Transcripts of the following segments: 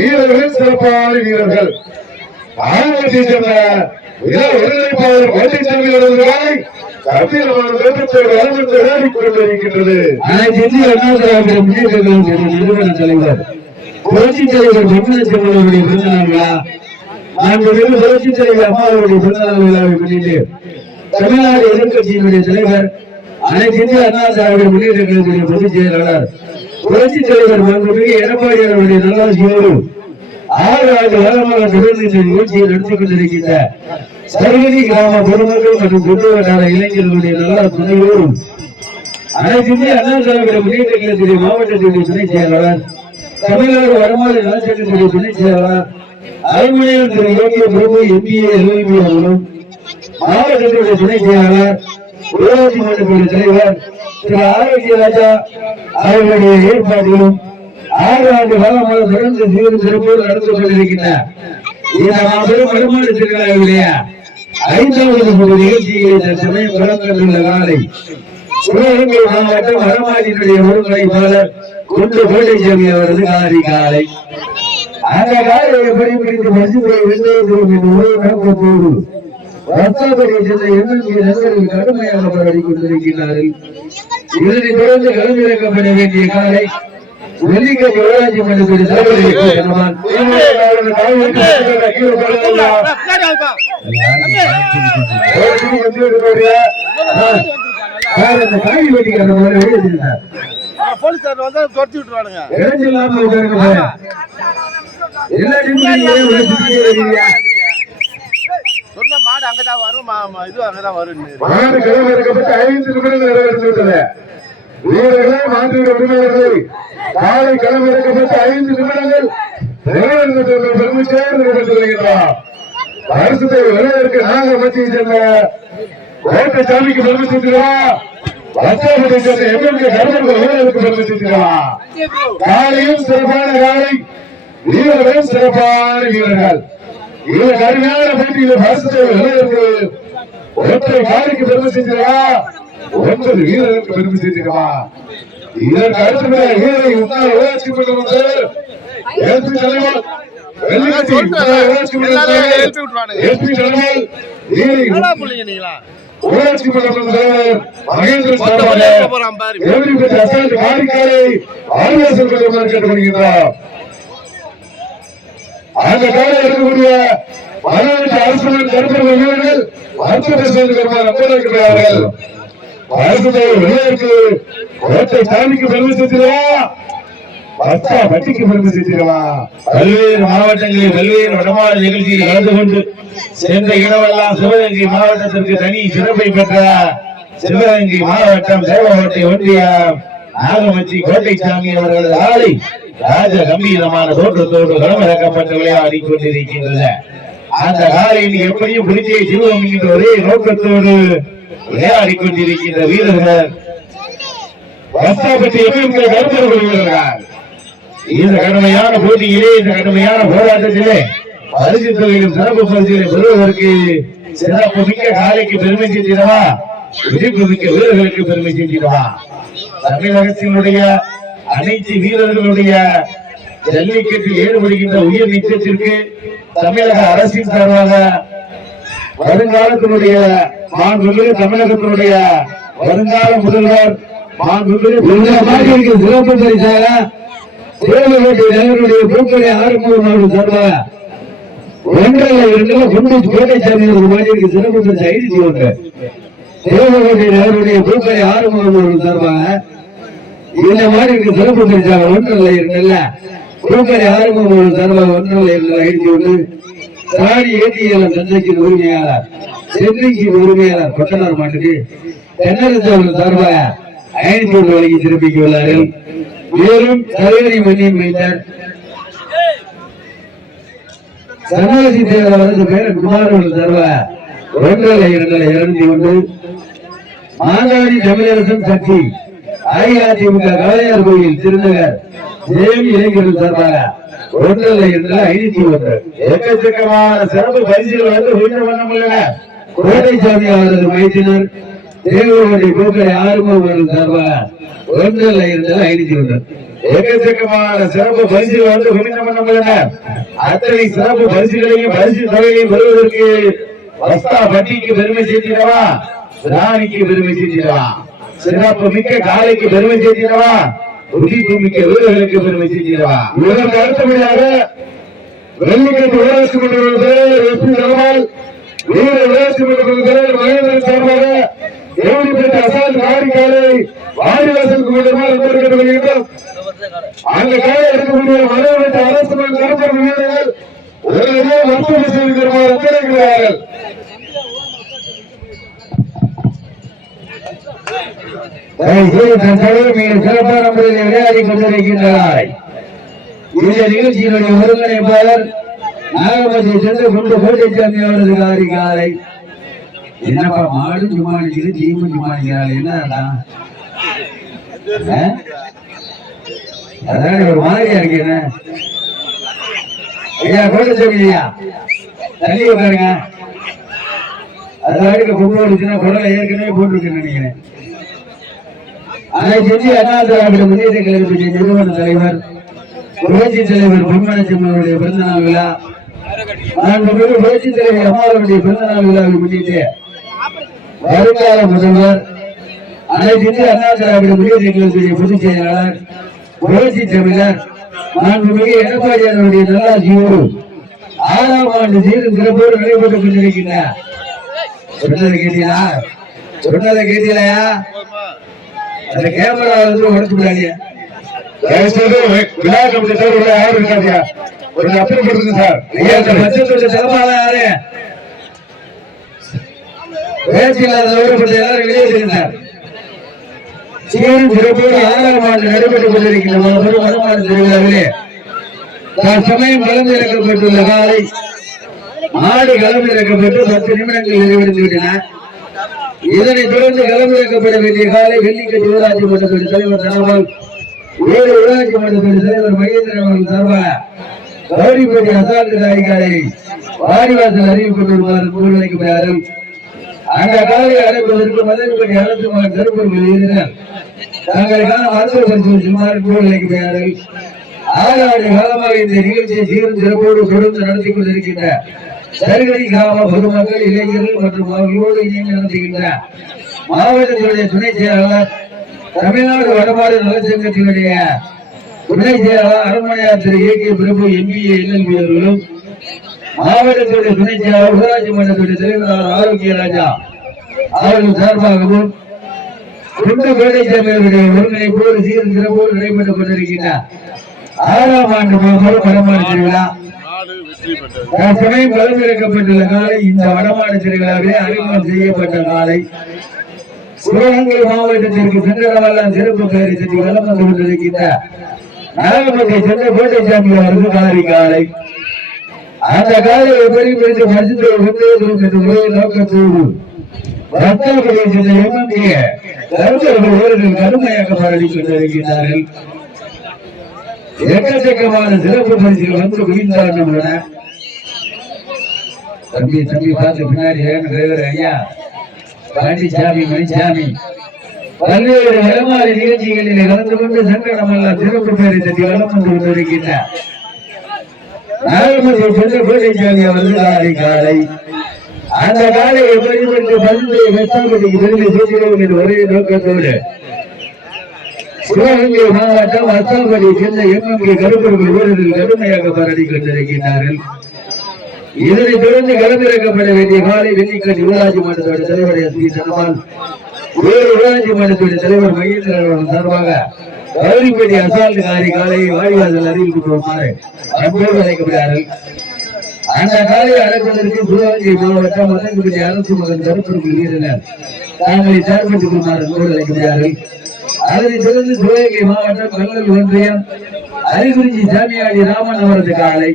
வீரர்கள் சிறப்பான வீரர்கள் ஆயிரத்தி சேர்ந்த ஒருங்கிணைப்பாளர் கோட்டைசாமி அவர்களை கம்பீரமான தோற்றத்தோடு அரங்கத்தை விளையாடிக் கொண்டிருக்கின்றது. நிறுவன தலைவர் புரட்சி தலைவர் பொன்மனச்செல்வனுடைய பிறந்தநாள் விழா புரட்சி தலைவர் அம்மாவுடைய பிறந்தநாள் விழாவை முன்னிட்டு தமிழ்நாடு எதிர்கட்சியினுடைய தலைவர் அனைத்து இந்திய அண்ணா திராவிட முன்னேற்ற கழகத்தினுடைய பொதுச் செயலாளர் புரட்சி தலைவர் மாண்புமிகு எடப்பாடி அவருடைய நல்லாசியோடு 6 ஆண்டு காலமாக தொடர்ந்து இந்த நிகழ்ச்சியை நடத்திக் கொண்டிருக்கின்ற சர்வதி கிராம பொதுமக்கள் மற்றும் சுற்று வட்டார இளைஞர்களுடைய நல்ல துணையோடும் அனைத்து இந்திய அண்ணா திராவிட முன்னேற்ற கழகத்தினுடைய மாவட்டத்தினுடைய துணை செயலாளர் தமிழ்நாடு வடமாநில நலச்சங்கத்தினுடைய துணை செயலாளர் அலுவலர் திரு யோகிய பிரபு MBA LLB அவர்களும் மாவட்டத்தினுடைய துணை செயலாளர் ஊராட்சி மன்றத்தினுடைய தலைவர் திரு ஆரோக்கிய ராஜா அவர்களுடைய ஏற்பாட்டிலும் 6 ஆண்டு காலமாக தொடர்ந்து சீரும் சிறப்போடு நடந்து கொண்டிருக்கின்ற இந்த மாபெரும் வருமான திருவிழாவுடைய 5வது நிகழ்ச்சியை தற்சமயம் வழங்கப்பட்டுள்ள நாளை சிவகங்கை மாவட்டம் வடமாநிலத்தினுடைய ஒருங்கிணைப்பாளர் குண்டு கோட்டைசாமி அவரது காலை அந்த காலை எப்படி பிடித்து மசிபுரை வெள்ளையத்திலும் இந்த உரை நடப்பதோடு ரத்தாபுரியை சென்ற MLB நண்பர்கள் கடுமையாக போராடி கொண்டிருக்கிறார்கள். இதனை தொடர்ந்து களமிறக்கப்பட வேண்டிய காலை வெள்ளிக்கை ஊராட்சி மன்றத்தில் காய் வெட்டிக்கிற போலீசார் வந்து துரத்தி விட்டுருவானுங்க. சொன்ன மாடு அங்கதான் வரும், இது அங்கதான் வரும். மாடு கிளம்ப இருக்கப்பட்டு 5 நிமிடங்கள் நிறைவேற்றி விட்டது. வீரர்களே மாற்று உரிமையாளர்கள் காலை கிளம்ப இருக்கப்பட்டு 5 நிமிடங்கள் நிறைவேற்றி பெருமை சேர்ந்து வருகின்றோம். வருஷத்தை வரவேற்க நாங்கள் மத்தியை சேர்ந்த கோட்டைசாமிக்கு பெருமை சேர்க்கிறோம். வட்டாரத்தை சேர்ந்த MLB கருமர்களுக்கு பெருமை சேர்க்கிறோம். காலையும் சிறப்பான காலை, வீரர்களும் சிறப்பான வீரர்கள். இது கடுமையான போட்டியில் வருஷத்தை வரவேற்று ஒற்றை காலைக்கு பெருமை சேர்க்கிறா, 9 வீரர்களுக்கு பெருமை சேர்க்கிறா. இதற்கு அடுத்த வீரரை முன்னாள் ஊராட்சி மன்ற தலைவர் SP தலைவர் ஊராட்சி மன்ற மகேந்திர காரிக்காலை ஆலோசனை கேட்டுக்கொள்கின்றார். அந்த காலை இருக்கக்கூடிய மாநகராட்சி அரசு கருப்பர்கள் வீரர்கள் வருத்தத்தை செய்து கொள்கிறார்கள். அரசு வெளியேற்கு கோட்டை சாமிக்கு பெருமை சேர்த்திடவா, பத்தா பட்டிக்கு பெருமை சேர்த்திடவா. பல்வேறு மாவட்டங்களில் பல்வேறு வடமாநில நிகழ்ச்சியில் கலந்து கொண்டு சென்ற இடமெல்லாம் சிவகங்கை மாவட்டத்திற்கு தனி சிறப்பை பெற்ற சிவகங்கை மாவட்டம் தேவகோட்டை ஒன்றியம் நாகமச்சி கோட்டைசாமி அவர்களது ஆலை ராஜ கம்பீரமான தோற்றத்தோடு களமிறக்கப்பட்டு விளையாடி கொண்டிருக்கின்றது. அந்த காலையில் எப்படியும் புரிஞ்சை சிவம் என்கின்ற ஒரே நோக்கத்தோடு விளையாடி கொண்டிருக்கின்ற வீரர்கள் வீரர்கள் இந்த கடுமையான போட்டியிலே, இந்த கடுமையான போராட்டத்திலே பரிசு தொகையிலும் சிறப்பு பரிசுகளை பெறுவதற்கு சிறப்பு மிக்க காலைக்கு பெருமை சேர்த்திடவா, விழிப்பு மிக்க வீரர்களுக்கு பெருமை சேர்த்திடவா. தமிழகத்தினுடைய அனைத்து வீரர்களுடைய ஜல்லிக்கட்டில் ஈடுபடுகின்ற உயர் நீச்சத்திற்கு தமிழக அரசின் சார்பாக வருங்காலத்தினுடைய மாண்புமிகு தமிழகத்தினுடைய வருங்கால முதல்வர் மாண்புமிகு சிறப்பு பரிசாக தேவகோட்டை நகருடைய பூக்கடை ஆறுமுகம் சார்பாக 1.2 குண்டு கோட்டைசாமி மாநிலத்திற்கு சிறப்பு பரிசு 51 தேவகோட்டை நகருடைய பூக்கடை ஆறுமுகம் சார்பாக இந்த மாநிலத்திற்கு சிறப்பு பரிசாக 1.2 பூக்கடை ஆறுமுகம் சார்பாக 1.2 51 ராணி ஏடிஎல் சந்தைக்கு உரிமையாளர் சென்னைக்கு உரிமையாளர் கொத்தனார் மாட்டுக்கு தென்னரசு அவர்கள் சார்பாக 500 வழங்கி சிறப்பிக்க உள்ளார்கள். மேலும் சர்வதி மண்ணின் மைந்தர் சன்னாசி தேவர் அவரது பேரன் குமார் அவர்கள் சார்பாக 1.2 மாங்காடி தமிழரசன் சக்தி அஇஅதிமுக காளையார் கோயில் திருநகர் தேவி இளைஞர்கள் சார்பாக 1.2 எக்கச்சக்கமான சிறப்பு பரிசுகள் வந்து கோட்டைசாமி அவரது மைத்தினர் தேவனுடைய பூக்களை ஆறுமுகர்கள் சார்பாக ஒன்றில் இருந்தால் 5 ஒன்று. எக்கச்சக்கமான சிறப்பு பரிசுகள் வந்து குவிந்தம் பண்ணப்பட்டன. அத்தனை சிறப்பு பரிசுகளையும் பரிசு தொகையையும் பெறுவதற்கு வஸ்தா பட்டிக்கு பெருமை சேர்த்திடவா, ராணிக்கு பெருமை சேர்த்திடவா, சிறப்பு மிக்க காலைக்கு பெருமை சேர்த்திடவா, உதிப்பு மிக்க வீரர்களுக்கு பெருமை சேர்த்திடவா. இதற்கு அடுத்தபடியாக வெள்ளிக்கட்டு ஊராட்சி மன்ற தலைவர் எஸ் பி தர்மால், வீர ஊராட்சி மன்ற தலைவர் மகேந்திரன் சார்பாக தேவனிப்பட்ட அசால் காரிக்காலை வாரிவாசலுக்கு மட்டுமா வருகின்றோம். அந்த காலை எடுக்கக்கூடிய மனோவிட்ட அரசு கருப்பர் வீரர்கள் உடனடியாக வற்புறுத்தி செய்திருக்கிறார்கள், ஒப்படைக்கிறார்கள். சிறப்பான முறையில் விளையாடி கொண்டிருக்கின்றார். இந்த நிகழ்ச்சியினுடைய ஒருங்கிணைப்பாளர் நாகமதி சென்று கொண்டு கோட்டைச்சாமி அவரது காலை. என்னப்பா மாடு சும்மா நிற்குது, தீமும் சும்மா நிற்கிறாள், என்னடா அதான் ஒரு மாதிரியா இருக்கு. என்ன ஐயா கோட்டைச்சாமி ஐயா தள்ளி உட்காருங்க. அதாவது கொண்டு வந்துச்சுன்னா குடலை ஏற்கனவே போட்டிருக்கேன்னு நினைக்கிறேன். அதை செஞ்சு அண்ணா திராவிட முன்னேற்ற கழகத்துடைய நிறுவன தலைவர் புரட்சி தலைவர் பொன்மனச்சிம்மனுடைய பிறந்தநாள் விழா, புரட்சி தலைவர் அம்மாவுடைய பிறந்தநாள் விழாவை முன்னிட்டு வருங்கால முதல்வர் அனைத்து இந்திய அண்ணா திராவிட முன்னேற்ற கழகத்துடைய பொதுச் செயலாளர் புரட்சி தமிழர் மாண்புமிகு எடப்பாடியாருடைய நல்லாட்சியோடு 6ஆம் ஆண்டு சீரும் சிறப்போடு நடைபெற்றுக் கொண்டிருக்கின்றார். சொன்னதை கேட்டீங்களா? சொன்னதை கேட்டீங்களா? அந்த கேமரா வந்து உடச்சு விடாதீங்க. விழா கமிட்டி சார் உள்ள யாரும் இருக்காதியா, ஒரு அப்பீல் கொடுங்க சார். பட்சத்துடைய தலைமையாளர் யாரு? பேச்சு இல்லாத எல்லாரும் வெளியே தெரிந்தார். சீரும் சிறப்போடு 6ஆம் ஆண்டு நடைபெற்றுக் கொண்டிருக்கின்ற வருமான திருவிழாவிலே சமயம் கலந்திறக்கப்பட்டுள்ள காலை மாடு களமிறக்கப்பட்டு 10 நிமிடங்கள் நிறைவடைந்து விட்டன. இதனைத் தொடர்ந்து களமிறக்கப்பட வேண்டிய காலை வெள்ளிக்கட்டு ஊராட்சி மன்றத்தின் தலைவர் தனபால், வேறு ஊராட்சி மன்றத்தின் தலைவர் மகேந்திரன் அவர்கள் சார்பாக கௌரிப்பட்டி அசால்ட் காரிகாலை வாரிவாசல் அறிவிக்கப்பட்டுள்ளார் கூறுவதைக்கிறார்கள். அந்த காலை அடைப்பதற்கு மதகுப்பட்டி அரசு மகன் கருப்பொருள் வீரர்கள் தங்களுக்கான மருத்துவ பரிசோதனை சுமார் கூறுவதைக்கிறார்கள். 6 ஆண்டு காலமாக இந்த நிகழ்ச்சியை சீரும் சிறப்போடு தொடர்ந்து நடத்தி கொண்டிருக்கின்ற சருகடி கிராம பொதுமக்கள், இளைஞர்கள் மற்றும் அவர்களோடு இணைந்து நடத்துகின்ற மாவட்டத்தினுடைய துணை செயலாளர், தமிழ்நாடு வடமாடு நலச்சங்கத்தினுடைய துணை செயலாளர் அரண்மனையார் திரு ஏ.கே. பிரபு MBA LLB அவர்களும், மாவட்டத்தினுடைய துணை செயலாளர் ஊராட்சி மன்றத்துடைய தலைவர் ஆரோக்கிய ராஜா அவர்கள் சார்பாகவும் குண்டு கோட்டைச்சாமியருடைய ஒருங்கிணைப்போடு சீரும் சிறப்போடு நடைபெற்றுக் கொண்டிருக்கின்ற 6ஆம் ஆண்டு வடமாடு திருவிழா சமயம் களமிறக்கப்பட்டுள்ள காலை இந்த வடமாடு திருவிழாவிலே அறிமுகம் செய்யப்பட்ட காலை சிவகங்கை மாவட்டத்திற்கு சென்றவெல்லாம் சிறப்பு பெயரை சென்று வளம் வந்து கொண்டிருக்கின்ற நாகமத்தை சென்ற கோட்டைச்சாமி அவரது காலை. அந்த காலையை எப்படி பிடித்து மசித்து என்ற ஒரே நோக்கத்தோடு ரத்தபடியை சென்ற எம்எம்ஏ கருத்தர்கள் வீரர்கள் கடுமையாக பாராட்டி கொண்டிருக்கிறார்கள். எக்கச்சக்கமான சிறப்பு பரிசுகள் வந்து குவிந்தார்கள். தம்பி பார்த்து பின்னாடி டிரைவர் ஐயா பாண்டிச்சாமி மணிச்சாமி பல்வேறு இளமாரி நிகழ்ச்சிகளில் கலந்து கொண்டு சங்கடமெல்லாம் சிறப்பு பெயரை தட்டி வளம் வந்து கொண்டிருக்கின்றார். நாகமதி சென்ற கோட்டைச்சாமி அவர்கள் காலை. அந்த காலையை பரிந்துரைத்து பல்வேறு வெட்டாபதிக்கு பெருமை சேர்க்கிறோம் என்று ஒரே நோக்கத்தோடு சிவகங்கை மாவட்டம் அசால்படி சென்ற எம்எம்ஏ கருப்பொருள் வீரர்கள் கடுமையாக பாராட்டி கொண்டிருக்கிறார்கள். இதனைத் தொடர்ந்து களமிறக்கப்பட வேண்டிய காலை வெள்ளிக்கட்டி ஊராட்சி மன்றத்தோட தலைவர் எஸ் பி தனபால், வேறு ஊராட்சி மன்றத்துடைய தலைவர் மகேந்திரன் அவர்கள் சார்பாக கௌரிப்பட்டி அசால்ட் காலையை வாரிவாசல் அறிவிக்கப்படுமாறு அன்போடு அழைக்கப்படுகிறார்கள். அந்த காலையை அழைப்பதற்கு சிவகங்கை மாவட்டம் மதகுப்பட்டி அரசு மகன் கருப்பொருள் வீரர்கள் தாங்களை சார்பட்டுக் கொள்ளுமாறு அன்போடு அழைக்கப்படுகிறார்கள். அதனைத் தொடர்ந்து சிவகங்கை மாவட்டம் கல்லல் ஒன்றியம் அரிகுறிச்சி சாமியாடி ராமன் அவரது காலை.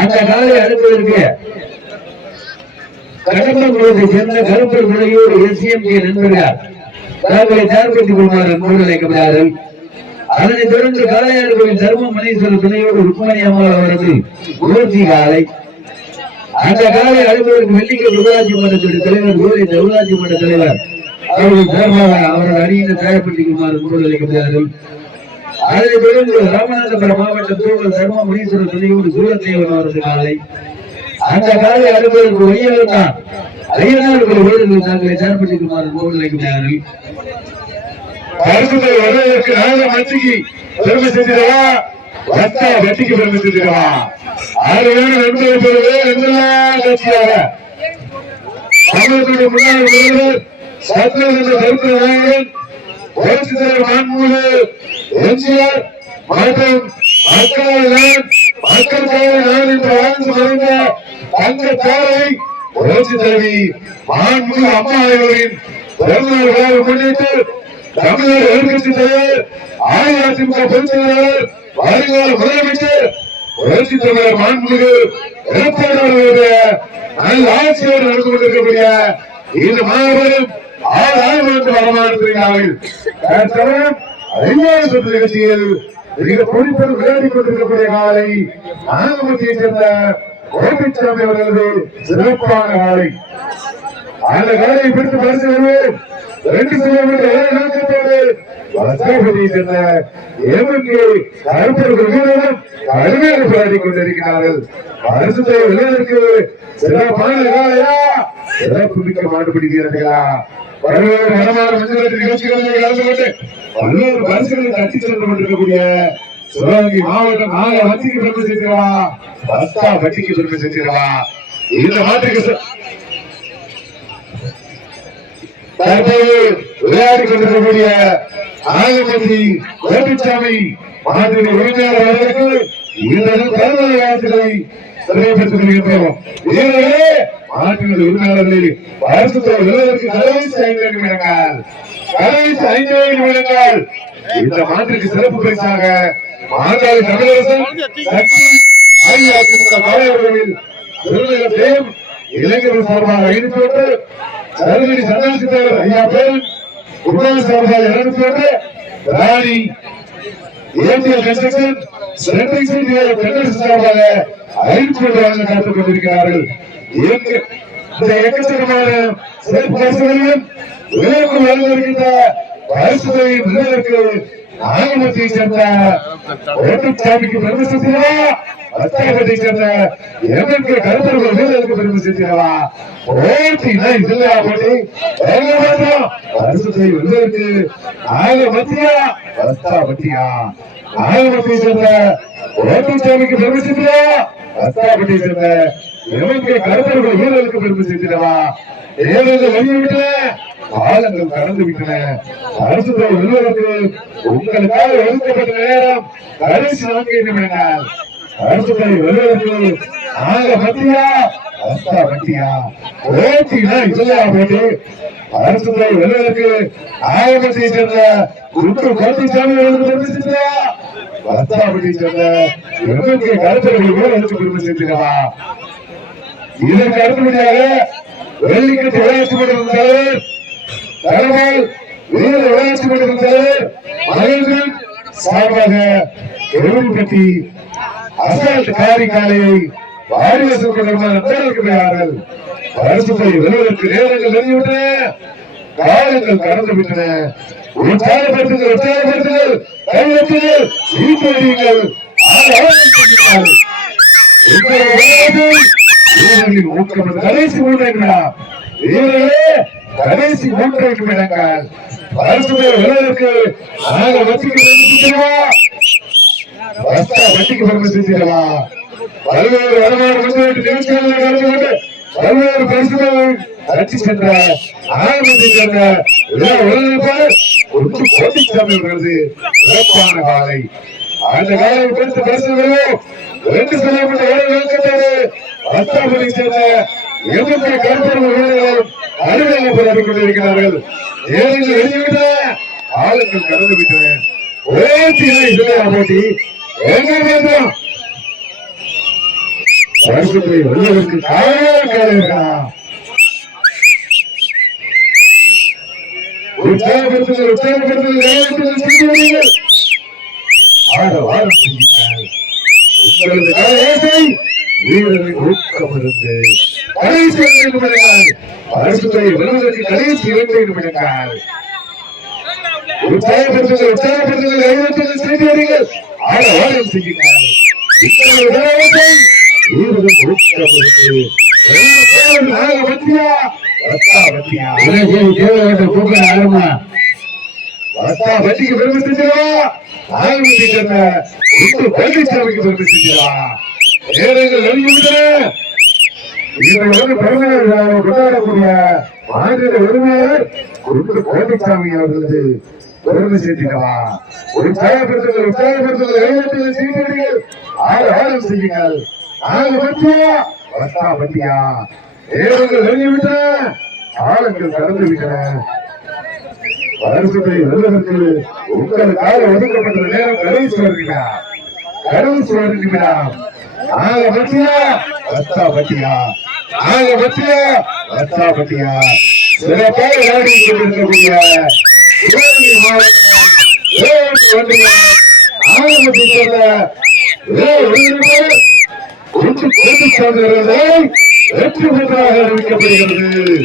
அந்த காலை அனுப்புவதற்கு கடம்பங்குளத்தை சேர்ந்த கருப்பர் முறையோடு SMK நண்பர்கள் தங்களை சார்பட்டுக் கொள்ளுமாறு அன்போடு அழைக்கப்படுகிறார்கள். அதனைத் தொடர்ந்து காளையார் கோவில் தர்ம மணீஸ்வரர் துணையோடு ருக்மணி அம்மாள் அவரது ஊர்த்தி காலை. அந்த காலை அனுப்புவதற்கு வெள்ளிக்கட்டு ஊராட்சி மன்றத்துடைய தலைவர் ஊராட்சி மன்ற தலைவர் அவர்கள் சார்பாக அவர்கள் அணியின் தயார்படுத்திக்குமாறு கூறுதல் அளிக்கிறார்கள். அதனைத் தொடர்ந்து ராமநாதபுரம் மாவட்டம் தூவல் தர்ம முனீஸ்வரர் துணையோடு சூரத்தேவன் அவரது காலை அந்த காலை அனுபவருக்கு வையவர்தான் ஐயனார்கள் வீரர்கள் தாங்களை தயார்படுத்திக்குமாறு கூறுதல் அளிக்கிறார்கள். வருவதற்கு நாங்கள் மத்திக்கு பெருமை செஞ்சிடவா, வத்தா வெட்டிக்கு பெருமை செஞ்சிடவா. 6 பேர் 2 பேர் எங்கெல்லாம் கட்சியாக தமிழகத்துடைய முன்னாள் முதல்வர் சத்தியகிரி கருத்து நாயகன் புரட்சி தலைவர் மாண்புமிகு எம்ஜிஆர் மற்றும் மக்களுக்காக நான் என்று வாழ்ந்து மறைந்த தங்க தாரை புரட்சி தலைவி மாண்புமிகு அம்மா அவர்களின் பிறந்தநாள் விழாவை முன்னிட்டு தமிழக எதிர்கட்சி தலைவர் அஇஅதிமுக பொதுச் செயலாளர் வருங்கால முதலமைச்சர் புரட்சி தலைவர் மாண்புமிகு எடப்பாடி அவர்களுடைய நல்ல ஆட்சியோடு நடந்து கொண்டிருக்கக்கூடிய இந்த மாபெரும் 6 ஆண்டு வரமாற்றினார்கள். நிகழ்ச்சியில் மிக பொடிப்பது விளையாடிக் கொண்டிருக்கக்கூடிய காலை நாகமத்தியை சேர்ந்த கோபிச்சாமி அவர்களது சிறப்பான காலை. அந்த காலையை பிடித்து பரிசு வருவோம். 2 கிலோமீட்டர் நோக்கத்தோடு வஸ்திரபதியை சேர்ந்த எம்எல்ஏ கருப்பர்கள் வீரரும் கடுமையாக போராடிக் கொண்டிருக்கிறார்கள். பரிசுத்தை வெல்வதற்கு சிறப்பான காலையா, சிறப்பு மிக்க மாட்டுப்பிடி வீரர்களா, பல்வேறு மனமான மஞ்சள் நிகழ்ச்சிகளில் கலந்து கொண்டு பல்வேறு பரிசுகளை தட்டி சென்று கொண்டிருக்கக்கூடிய சிவகங்கை மாவட்டம் வட்டிக்கு பெருமை சேர்க்கிறவா, பஸ்தா வட்டிக்கு பெருமை சேர்க்கிறவா. இந்த மாட்டுக்கு தற்போது விளையாடி கொண்டிருக்கக்கூடிய ஆகமதி கோபிச்சாமி மாட்டின் உரிமையாளர்களுக்கு இரண்டு பிறந்த வாழ்த்துக்களை தெரியப்படுத்திக் கொள்கின்றோம். வீரர்களே, மாட்டின் உரிமையாளர்களில் வருஷத்தை வெல்வதற்கு கடைசி 5 நிமிடங்கள், இந்த மாட்டிற்கு சிறப்பு பரிசாக மாங்காடு தமிழரசன் அஇஅதிமுக மாணவர்களில் திருநெல்வேலியில் இளைஞர்கள் சார்பாக ஈடுபட்டு சர்வீஸ் சந்தாசித்தவர் ஐயா பேர் உட்கார்ந்து சார்பாக இறந்து ராணி ஏபிஎல் கன்ஸ்ட்ரக்ஷன் சென்ட்ரல் சிட்டி சார்பாக ஈடுபட்டு வழங்க காத்துக் கொண்டிருக்கிறார்கள். இந்த எக்கச்சக்கமான சிறப்பு பரிசுகளையும் விலைக்கு வழங்குகின்ற பரிசுகளையும் விருதுக்கு நாகமத்தியை சேர்ந்த ஓட்டுச்சாமிக்கு பெருமை சேர்த்திடவா, அத்தாகத்தை சேர்ந்த எம்எல்ஏ கருப்பர்கள் வீரருக்கு பெருமை சேர்த்திடவா. போட்டினா இதுலையா போட்டி, பரிசுத்தை விருதுக்கு நாகமத்தியா அஸ்தாபட்டியா. நாகமத்தியை சேர்ந்த ஓட்டுச்சாமிக்கு பெருமை சேர்த்திடவா, அஸ்தாபட்டியை சேர்ந்த எம்எல்ஏ கருப்பர்கள் வீரருக்கு பெருமை சேர்த்திடவா. தேர்தல் வெளியிட்ட காலங்கள் கடந்து விட்டன. அரசுத்தை வெல்வதற்கு உங்களுக்காக ஒதுக்கப்பட்ட நேரம் கடைசி 4 நிமிடங்கள். அரசுத்தை வெல்வதற்கு நாகமத்தியா அஸ்தாபட்டியா. போட்டினா இதுலையா போட்டி, அரசுத்தை வெல்வதற்கு நாகமத்தியை சேர்ந்த குரு கோபிச்சாமி அவர்களுக்கு அஸ்தாபட்டியை சேர்ந்த எம்எல்ஏ கருப்பர்கள் வீரருக்கு பெருமை சேர்த்திடவா. இதற்கு அடுத்தபடியாக வெள்ளிக்கட்டு விளையாட்டு மன்றம் தலைவர் தலைவர் வீர விளையாட்டு மன்றம் தலைவர் மகேந்திரன் சார்பாக எருள்பட்டி அசால்ட் காரிக்காலையை வாரிவசம் கொண்டிருக்கிறார்கள். அரசுத்தை வெல்வதற்கு நேரங்கள் நெருங்கிவிட்டன, காலங்கள் கடந்து விட்டன. உற்சாகப்படுத்துங்கள், கையெழுத்துங்கள், சீட்டடியுங்கள், வீரர்களின் ஊக்கம் கடைசி 3 நிமிடம். வீரர்களே, கடைசி 3 நிமிடங்கள். அரசுடைய வெல்வதற்கு நாங்கள் வட்டிக்கு பெருமை சேர்த்திடவா. பல்வேறு வருமான நிகழ்ச்சிகளில் கலந்து கொண்டு பல்வேறு பரிசுகளை அடித்து சென்ற ஆரம்பத்தை சேர்ந்த கோபிச்சாமி அவர்களது சிறப்பான காலை. அந்த காலை குறித்து பரிசுகளும் 2 கிலோமீட்டர் நோக்கத்தோடு அஸ்தாபதியை சேர்ந்த எம்எல்ஏ கருப்பர்கள் வீரர்களும் அருமையாக போராடிக் கொண்டிருக்கிறார்கள். ஏழைகள் வெளியிட்ட ஆளுங்கள் கடந்து விட்டன. போட்டியில இதுலையா போட்டி, வருஷத்தை வெல்வதற்கு காரணம் உங்களது வீரரின் ஊக்கம் இருந்து கடைசி 2 நிமிடங்கள் பரிசுத்தை வெல்வதற்கு கடைசி 2 நிமிடங்கள். உற்சாகப்படுத்துங்கள், உற்சாகப்படுத்துங்கள், கைதட்டுங்கள், செய்தியடிகள், ஆரவாரம் செய்யுங்கள். இத்தனை வீரத்தை வீரரின் ஊக்கம் இருந்து வட்டிக்கு பெருமை செஞ்சிடவா, பழனிசாமிக்கு பெருமை செஞ்சிடவா. நேரங்கள் நெருங்கிவிட்டன. கொண்டாடக்கூடிய மாநில உரிமையாளர் பழனிசாமி அவர்களது பெருமை சேர்த்திடவா. உற்சாகப்படுத்துங்கள், உற்சாகப்படுத்துங்கள், கைதட்டுங்கள், செய்தியடிகள், ஆரவாரம் செய்யுங்கள். பத்தியா நேரங்கள் நெருங்கிவிட்டன. காலங்கள் கடந்து விட்டன. வருஷத்தை வெல்வதற்கு உங்களுக்காக ஒதுக்கப்பட்ட நேரம் கடைசி வருகிறார். கடைசி வருகிறார். சிறப்பாக விளையாடி கொண்டிருக்கக்கூடிய சிவகங்கை மாவட்டம் வெற்றி பெற்றதாக அறிவிக்கப்படுகிறது.